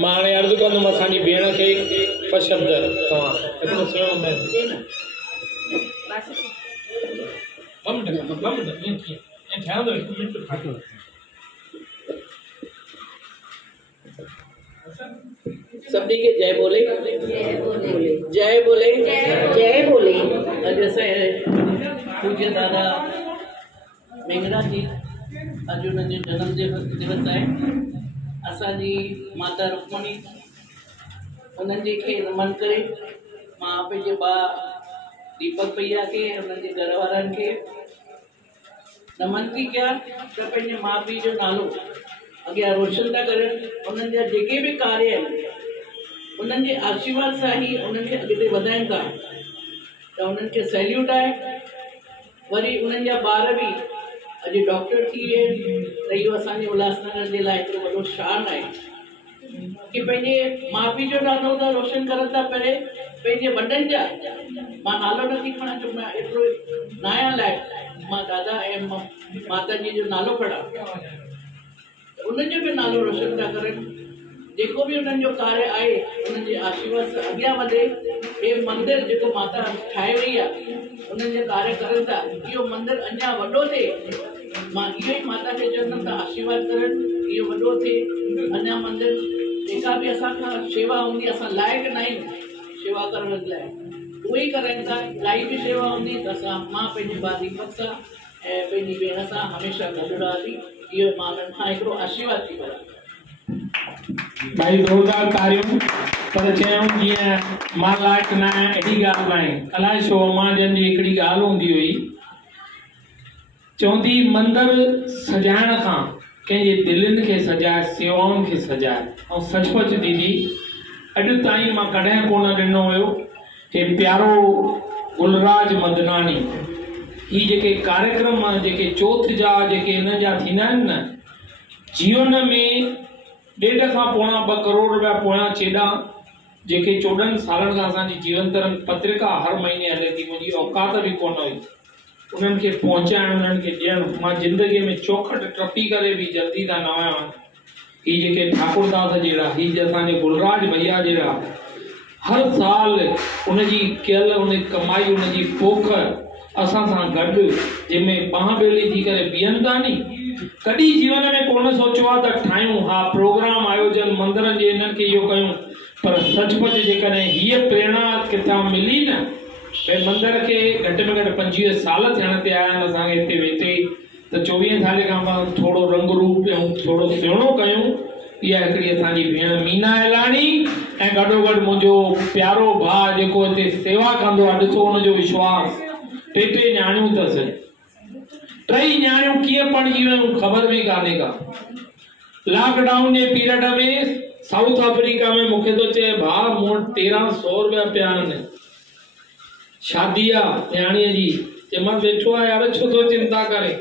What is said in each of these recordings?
मां हाणे अर्ज़ु कंदुमि असांजी भेण खे ॿ शब्द तव्हां हिकिड़ो सुहिणो सभी के जय बोले, जय बोले, जय बोले, जय बोले। अज असांजे पूज्य दादा मेघराज जी अज उन्हनि जो जन्म दिवस है। असांजी माता रुक्मणी उन्हनि जे खे नमन करे मां पंहिंजे भाउ दीपक भैया के उन्हनि जे घर वारनि खे नमन थी कयां त पंहिंजे माउ पीउ जो नालो अॻियां रोशन था करनि। उन्हनि जा जेके बि कार्य आहिनि उन्हनि जे आशीर्वाद सां ही उन्हनि खे अॻिते वधाइनि था, त उन्हनि खे सैल्यूट आहे। वरी उन्हनि जा ॿार बि अॼु डॉक्टर थी विया आहिनि, त इहो असांजे उल्हासनगर जे लाइ हिकिड़ो वॾो शान आहे कि पंहिंजे माउ पीउ जो नालो था रोशन करनि था, परे पंहिंजे वॾनि जा। मां नालो नथी खणां छो मां एतिरो न आहियां लाइ मां दादा ऐं माता जी जो नालो खणां, उन्हनि जो बि नालो रोशन था करनि। जेको बि उन्हनि जो कार्य आहे उन्हनि जे आशीर्वाद सां अॻियां वधे। हे मंदिर जेको माता ठाहे वई आहे उन्हनि जे कार्य करनि था, इहो मंदिर अञा वॾो थिए। मां इहो ई माता खे चवंदमि त आशीर्वाद करनि इहो वॾो थिए। अञा मंदिर जेका बि असांखां शेवा हूंदी, असां लाइक़ु न आहियूं शेवा करण लाइ, उहे ई करनि था। इलाही बि शेवा हूंदी त असां मां पंहिंजे भाउ दीपक सां ऐं पंहिंजी भेण सां हमेशह गॾु रहंदी। इहो मां उन्हनि खां हिकिड़ो आशीर्वाद थी करां। भाई ज़ोरदार तारियूं। पर चयूं जीअं मां लाइक़ु न आहियां अहिड़ी ॻाल्हि न आहे। अलाए छो मां जंहिंजी हिकिड़ी ॻाल्हि हूंदी हुई, चवंदी मंदर सजाइण खां कंहिंजे दिलनि खे सजाए, सेवाउनि खे सजाए। ऐं सचमुच दीदी अॼु ताईं मां कॾहिं कोन ॾिनो हुयो कि प्यारो गुलराज मदनानी ही जेके कार्यक्रम जेके चौथ जा जेके हिन जा थींदा आहिनि न, जीवन में 1.5 खां पौणा 2 करोड़ रुपया पोयां चेॾा जेके 14 सालनि खां असांजी जीवन तरन पत्रिका हर महीने हले थी, मुंहिंजी औकात बि कोन हुई उन्हनि खे पहुचाइण, उन्हनि खे ॾियणु। मां ज़िंदगीअ में चौखट टपी करे बि जल्दी था न आहियां। ही जेके ठाकुरदास जहिड़ा, ही असांजे गुलराज भैया जहिड़ा हर साल उनजी कयल उन कमाई उनजी पोख असां सां गॾु जंहिंमें बाह ॿेली थी करे बीहनि था नी। कॾहिं जीवन में कोन सोचियो आहे त ठाहियूं हा प्रोग्राम आयोजन मंदरनि जे हिननि खे इहो कयूं, पर सचमुच जेकॾहिं हीअ प्रेरणा किथां मिली न, भई मंदर खे घटि में घटि 25 साल थियण ते आया आहिनि असांखे हिते वेठे, त 24 साल खां पाण थोरो रंग रूप ऐं थोरो सुहिणो कयूं। इहा हिकिड़ी असांजी भेण मीना एलाणी ऐं गॾोगॾु मुंहिंजो प्यारो भाउ जेको हिते सेवा कंदो आहे। ॾिसो हुनजो विश्वास। 3 न्याणियूं अथसि, 3 न्याणियूं कीअं पणिजी वियूं ख़बर बि कान्हे का। लॉकडाउन जे पीरियड में साउथ अफ्रीका में मूंखे तो चए भाउ मूं 1300 रुपया पिया आहिनि, शादी आहे न्याणीअ जी। चए मां वेठो आहे यार, छो तो चिंता करे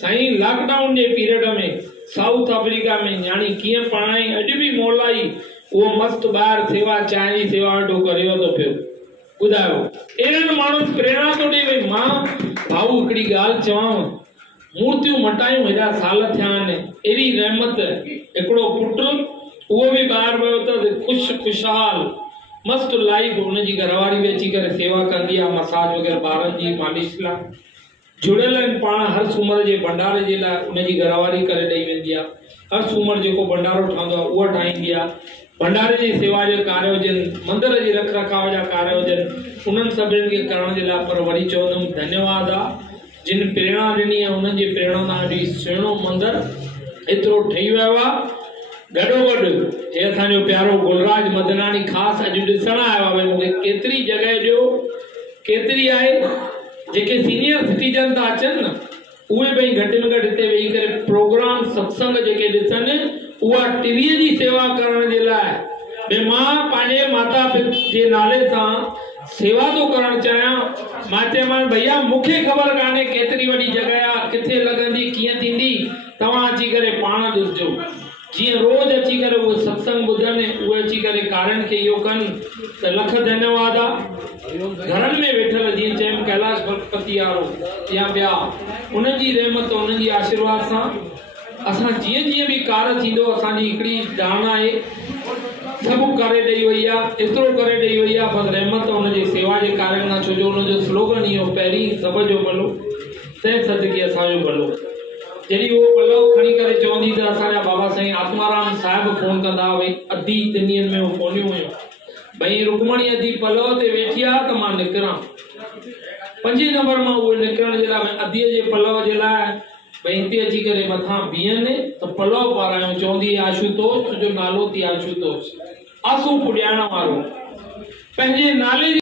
साईं। लॉकडाउन जे पीरियड में साउथ अफ्रीका में न्याणी कीअं पढ़ाई, अॼु बि मोलाई उहो मस्त ॿाहिरि सेवा चांहि जी सेवा वेठो करे थो पियो। ॿुधायो अहिड़नि माण्हुनि प्रेरणा थो ॾे। भई मां भाऊ हिकिड़ी ॻाल्हि चवांव, मूर्तियूं मटायूं हेॾा साल थिया आहिनि, अहिड़ी रहमत। हिकिड़ो पुटु उहो बि ॿाहिरि वियो त ख़ुशहाल मस्त लाइफ, हुनजी घरवारी बि अची करे सेवा कंदी आहे, मसाज वग़ैरह ॿारनि जी मालिश लाइ जुड़ियल आहिनि। पाण हर सूमर जे भंडारे जे लाइ उनजी घरवारी करे ॾेई वेंदी आहे। हर सूमर जेको भंडारो ठहंदो आहे उहा ठाहींदी आहे। भंडारे जी सेवा जो कार्य हुजनि, मंदर जी रख रखाव जा कार्य हुजनि, उन्हनि सभिनीनि खे करण जे लाइ। पर वरी चवंदुमि धन्यवाद आहे जिन प्रेरणा ॾिनी आहे, उन्हनि जी प्रेरणा सां अॼु सुहिणो मंदरु एतिरो ठही वियो आहे। गॾोगॾु हे असांजो प्यारो गुलराज मदनानी ख़ासि अॼु ॾिसणु आयो आहे। भई मूंखे केतिरी जॻह ॾियो, केतिरी आहे जेके सीनियर सिटीजन था अचनि न, उहे भई घटि में घटि हिते वेही करे प्रोग्राम सत्संग जेके ॾिसनि, उहा टीवीअ जी सेवा करण जे लाइ। भई मां पंहिंजे माता पिता जे नाले सां सेवा थो करणु चाहियां। मां चयोमांसि भैया मूंखे ख़बर कान्हे केतिरी वॾी जॻह आहे, किथे लॻंदी, कीअं थींदी, तव्हां अची करे पाण ॾिसजो। जीअं रोज़ अची करे उहे सत्संग ॿुधनि, उहे अची करे कार्यनि खे इहो कनि, त लख धन्यवाद आहे। घरनि में वेठल जीअं चयमि कैलाश भगपति वारो या ॿिया, उन्हनि जी रहमत, उन्हनि जी आशीर्वाद सां असां जीअं जीअं बि कार्य थींदो, असांजी हिकिड़ी ॼाण आहे सब करे ॾेई वई आहे, एतिरो करे ॾेई वई आहे, बस रहमत हुनजी सेवा जे कारण ना, छो जो हुनजो स्लोगन इहो पहिरीं सब जो भलो तंहिं सदिके असांजो भलो। जॾहिं उहो पलव खणी करे चवंदी त असांजा बाबा साईं आत्माराम साहिब फोन कंदा, भई अधी 3 ॾींहंनि में उहो फोनियूं हुयूं, भई रुकमणी अधी पलव ते वेठी आहे त मां निकिरां। 5 नंबर मां उहे निकिरण जे लाइ अधीअ जे पलव जे लाइ भई हिते अची करे मथां बीहनि त पलव पारायूं। चवंदी आशुतोष, तुंहिंजो नालो थी आशुतोष, आंसू पुॼाइण वारो, पंहिंजे नाले